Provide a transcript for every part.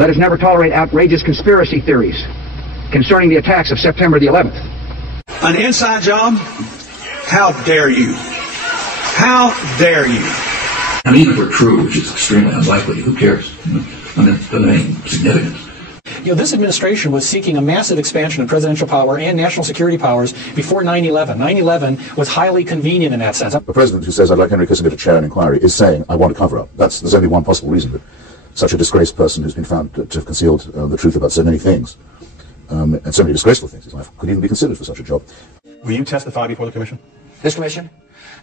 Let us never tolerate outrageous conspiracy theories concerning the attacks of September the 11th. An inside job? How dare you? How dare you? I mean, even if we're true, which is extremely unlikely, who cares? I mean, it doesn't have any significance. You know, this administration was seeking a massive expansion of presidential power and national security powers before 9/11. 9/11 was highly convenient in that sense. The president who says, I'd like Henry Kissinger to chair an inquiry, is saying, I want a cover-up. There's only one possible reason that such a disgraced person who's been found to have concealed the truth about so many things, and so many disgraceful things in his life, could even be considered for such a job. Will you testify before the commission? This commission?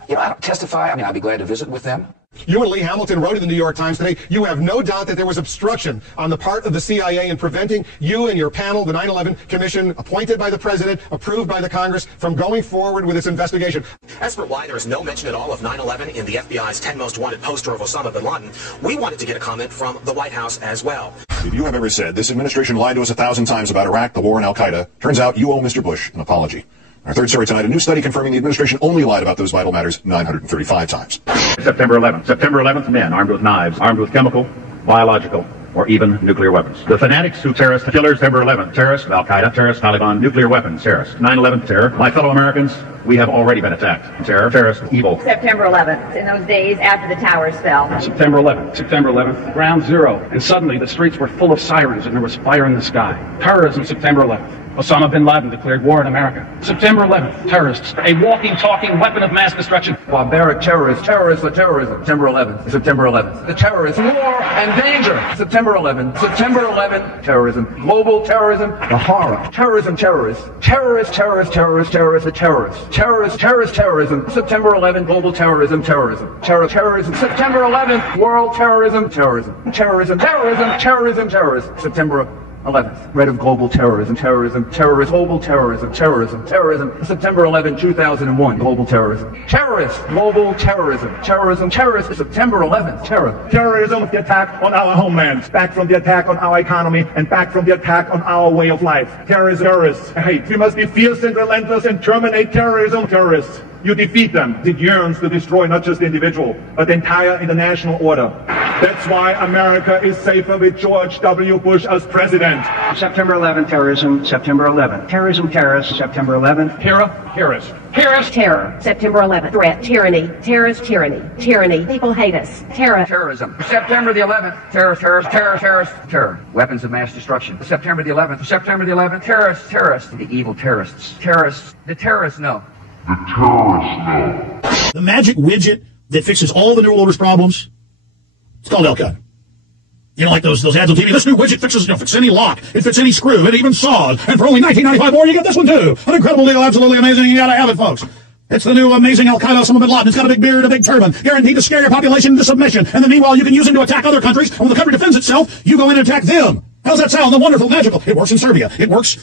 You know, I don't testify. I mean, I'd be glad to visit with them. You and Lee Hamilton wrote in the New York Times today, you have no doubt that there was obstruction on the part of the CIA in preventing you and your panel, the 9/11 Commission, appointed by the President, approved by the Congress, from going forward with its investigation. As for why there is no mention at all of 9/11 in the FBI's 10 Most Wanted poster of Osama bin Laden, we wanted to get a comment from the White House as well. If you have ever said, this administration lied to us 1,000 times about Iraq, the war, and Al-Qaeda, turns out you owe Mr. Bush an apology. Our third story tonight, a new study confirming the administration only lied about those vital matters 935 times. September 11th. September 11th, men armed with knives, armed with chemical, biological, or even nuclear weapons. The fanatics who terrorist killers, September 11th, terrorists, Al-Qaeda, terrorists, Taliban, nuclear weapons, terrorists. 9/11 terror. My fellow Americans, we have already been attacked. Terror, terrorist, evil. September 11th, in those days after the towers fell. September 11th. September 11th, ground zero. And suddenly the streets were full of sirens and there was fire in the sky. Terrorism, September 11th. Osama bin Laden declared war in America. September 11th, terrorists, a walking, talking weapon of mass destruction. Barbaric terrorists, terrorists for terrorism. September 11th, September 11th. The terrorists, war and danger. September 11th, September 11th, terrorism, global terrorism, the horror. Terrorism, terrorists, terrorists, terrorists, terrorists, terrorists, the terrorists. Terrorists, terrorist, terrorism. September 11th, global terrorism, terrorism. Terrorism, September 11th, world terrorism, terrorism. Terrorism, terrorism, terrorism, terrorism. September 11th, red of global terrorism, terrorism, terrorist, global terrorism, terrorism, terrorism, September 11, 2001, global terrorism, terrorist, global terrorism, terrorism, terrorist, September 11th, terror. Terrorism, the attack on our homeland, back from the attack on our economy, and back from the attack on our way of life. Terrorism, terrorists, hate. We must be fierce and relentless and terminate terrorism, terrorists. You defeat them. It yearns to destroy not just the individual, but the entire international order. That's why America is safer with George W. Bush as president. September 11th, terrorism, September 11th. Terrorism, terrorists, September 11th. Terror, terrorist. Terrorist, terror. September 11th, threat, tyranny. Terrorist, tyranny. Tyranny. People hate us. Terror. Terrorism. September the 11th. Terrorist, terrorist, terror, terrorist, terror. Weapons of mass destruction. September the 11th. September the 11th. Terrorists, terrorists. The evil terrorists. Terrorists. The terrorists know. The terrorists know. The magic widget that fixes all the New World Order's problems, it's called Al-Qaeda. You know, like those ads on TV. This new widget fixes, fits any lock. It fits any screw. It even saws. And for only $19.95 more, you get this one too. An incredible deal, absolutely amazing. You gotta have it, folks. It's the new amazing Al-Qaeda Osama bin Laden. It's got a big beard, a big turban, guaranteed to scare your population into submission. And then meanwhile, you can use him to attack other countries. And when the country defends itself, you go in and attack them. How's that sound? The wonderful, magical. It works in Serbia. It works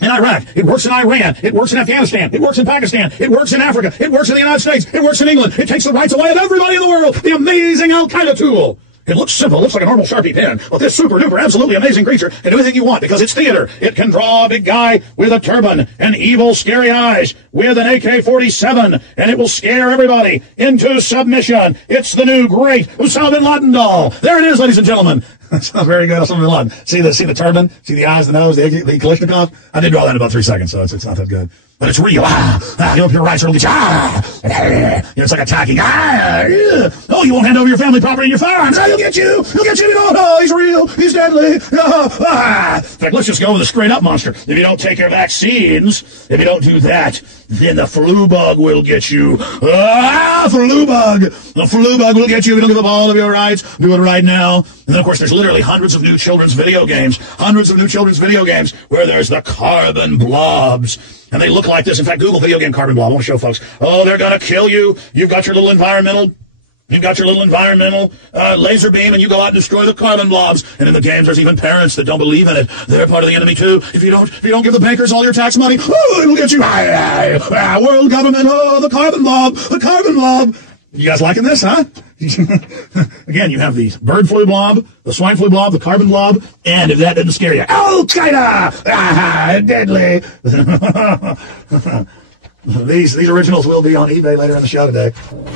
in Iraq. It works in Iran. It works in Afghanistan. It works in Pakistan. It works in Africa. It works in the United States. It works in England. It takes the rights away of everybody in the world. The amazing Al-Qaeda tool. It looks simple. It looks like a normal Sharpie pen. But this super-duper, absolutely amazing creature can do anything you want because it's theater. It can draw a big guy with a turban and evil, scary eyes with an AK-47, and it will scare everybody into submission. It's the new great Osama bin Laden doll. There it is, ladies and gentlemen. That's not very good, Osama bin Laden. See the turban? See the eyes, the nose, the Kalashnikov? I did draw that in about 3 seconds, so it's not that good. But it's real. You open your rights, it'll get you. It's like attacking. Oh, you won't hand over your family property and your firearms. He'll get you. He'll get you. You don't know. He's real. He's deadly. In fact, let's just go with a straight-up monster. If you don't take your vaccines, if you don't do that, then the flu bug will get you. Flu bug. The flu bug will get you. If you don't give up all of your rights, do it right now. And then, of course, there's literally hundreds of new children's video games. Where there's the carbon blobs. And they look like this. In fact, Google video game carbon blob. I want to show folks. Oh, they're going to kill you. You've got your little environmental laser beam, and you go out and destroy the carbon blobs. And in the games, there's even parents that don't believe in it. They're part of the enemy too. If you don't give the bankers all your tax money, it'll get you. World government. Oh, the carbon blob. You guys liking this, huh? Again, you have the bird flu blob, the swine flu blob, the carbon blob, and if that didn't scare you, Al-Qaeda! Deadly! These originals will be on eBay later in the show today.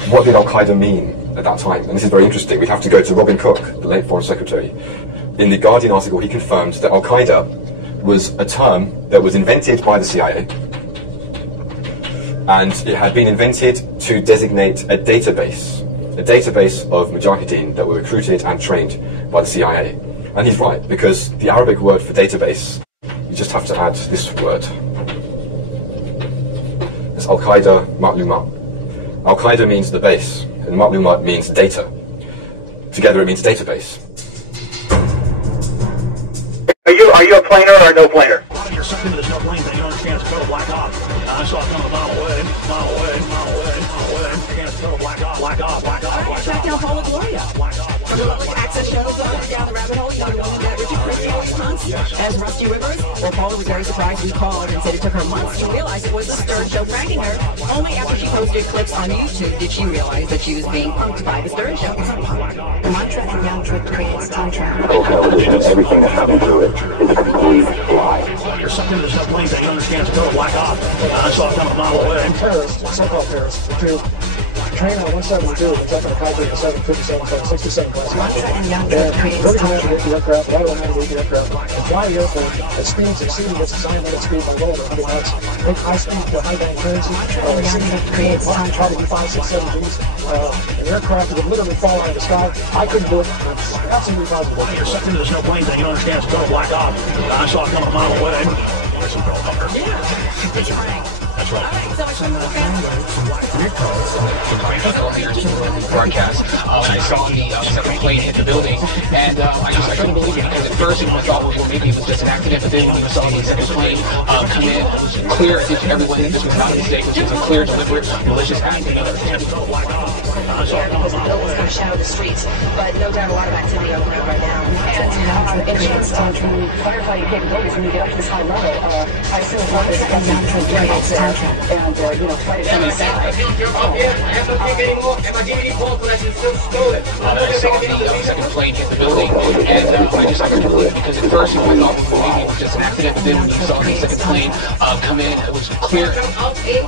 What did Al-Qaeda mean at that time? And this is very interesting. We'd have to go to Robin Cook, the late Foreign Secretary, in the Guardian article, he confirmed that Al-Qaeda was a term that was invented by the CIA, and it had been invented to designate a database of mujahideen that were recruited and trained by the CIA. And he's right, because the Arabic word for database, you just have to add this word. It's Al-Qaeda Ma'lumat. Al-Qaeda means the base, and Ma'lumat means data. Together it means database. Are you a planer or a no planer? You're sucked into this no plane thing. You don't understand it's total black off. I saw it coming a mile away. You can't total black off. Check out Paula Gloria. Access shows down the rabbit hole. You know the one that Richard Christie always hunts. As Rusty Rivers, well, Paula was very surprised we called and said it took her months to realize it was the Stern Show pranking her. Only after she posted clips on YouTube did she realize that she was being punked by the Stern Show. The mantra and yantra creates tantra. The whole television and everything that's coming through it is a complete lie. You're sucked into this no plane thing. You don't understand it's total black off. I saw it coming a mile away. Terrorists, so-called terrorists, to train on 172, which up in the Kaiser 757, 67 class. And version of the aircraft, automatic aircraft, and fly the airplane at speeds exceeding its design limit speed by lower than 100 knots. Make high speed to high bank currency, probably 5, 6, 7 Gs. An aircraft would literally fall out of the sky. I couldn't do it. It's absolutely possible. You're sucked into this no plane thing. You don't understand it's total black off. I saw it coming a mile away. That's right. Broadcast. I saw the second plane hit the building, and I couldn't believe it, because at first I thought, well, maybe it was just an accident, but then when I saw the second plane come in, it was clear to everyone that this was not a mistake, this was a clear, deliberate, malicious act. Going to shadow the streets, but no doubt a lot of activity on the ground right now. And enhanced firefighting capabilities when you get up to this high level. I assume a lot of this and fight it from inside. I saw the second plane hit the building, and I couldn't believe it, because at first I thought, well, maybe it was just an accident, but then when you saw the second plane come in, it was clear. In terms of the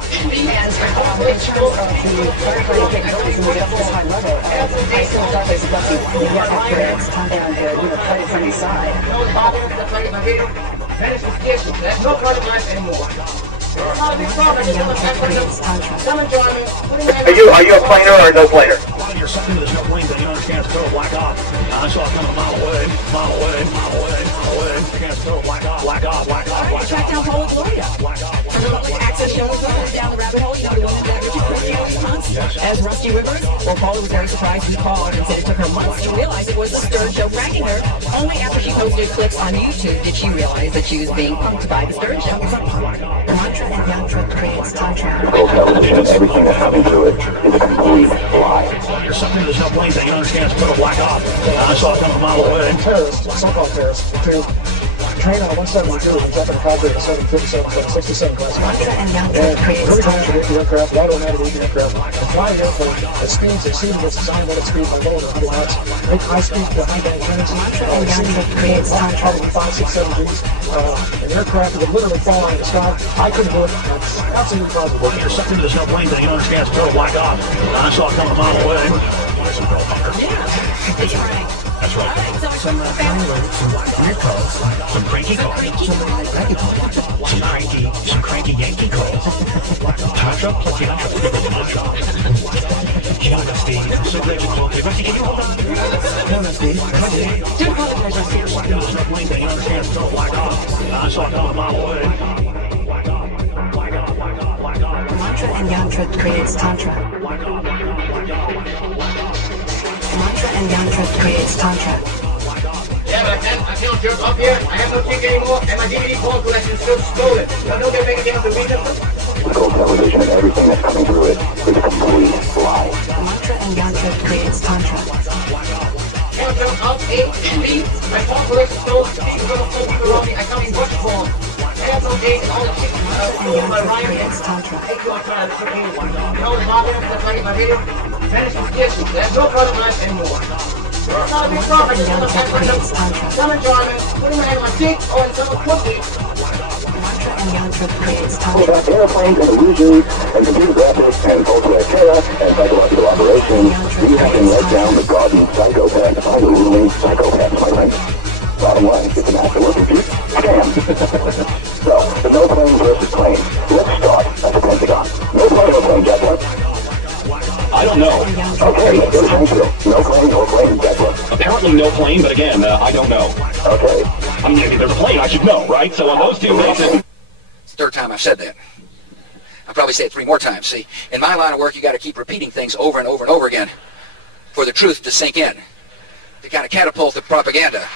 firefighting capabilities when you get up to this high level, I assume a lot of this and fight it from inside. There's no part of life anymore. Are you a planer or a no planer? You're sucked into this no plane thing. You don't understand it's total black off. I saw it coming a mile away. You can't total black off. Check out Paula Gloria. Access shows down the rabbit hole. You know the one that Richard Christie always hunts. As Rusty Rivers, well, Paula was very surprised we called and said it took her months to realize it was the Stern Show pranking her. Only after she posted clips on YouTube did she realize that she was being punked by the Stern Show. The mantra and yantra creates tantra. The whole television and everything that's coming through it is a complete lie. You're sucked into this no plane thing. You don't understand it's total black off. I saw it coming a mile away. Terrorists, so-called terrorists, to train on 172, which up in the Kaiser 757, 67 class. And version of the aircraft, automatic aircraft, and fly the airplane at speeds exceeding its design limit speed by lower than 100 knots. Make high speed to high bank currency, probably 5, 6, 7 Gs. An aircraft would literally fall out of the sky. I couldn't do it. It's absolutely possible. You're sucked into this no plane thing. You don't understand it's total black off. I saw it coming a mile away. That's right. Some weird calls, some cranky calls, some cranky Yankee calls. Tasha plus Yantra. Steve, I'm so glad you called me. Rusty, can you hold on? No, Steve. Do apologize, Rusty. There's no plane thing. You understand it's total black off. I saw it coming a mile away. Mantra and yantra creates tantra. Mantra and yantra creates tantra. Yeah, but I can't jump up here. I have no ticket anymore, and my DVD phone collection is still stolen. I don't get back again to read them. The whole television and everything that's coming through it is a complete lie. Mantra and yantra creates tantra. Can't jump up, my phone collection is stolen. People are going to phone people around me. I can't even watch the phone. I have no days and all the chicks. My Ryan creates tantra. Thank you, I'm trying to trick you. You know the market, that's why I get my video. Finish this dishes. There's no part of life anymore. It's not a big problem. I just want to have someone join me, put him in my dick or in someone's pussy. Mantra and yantra creates tantra. We have airplanes and illusions and computer graphics and ciAl'Qaeda and psychological operations. We have been let down the garden psychopaths. I will remain psychopaths, my friend. Bottom line, it's an actual compute scam. So, the no planes versus planes. Let's start at the Pentagon. No plane or plane, Jack. I don't know. Okay, let's go to Shanksville. No plane or plane, Jack. Apparently no plane, but again, I don't know. Okay. I mean, if there's a plane, I should know, right? So on those two bases... It's the third time I've said that. I'll probably say it 3 more times. See, in my line of work, you got to keep repeating things over and over and over again for the truth to sink in, to kind of catapult the propaganda.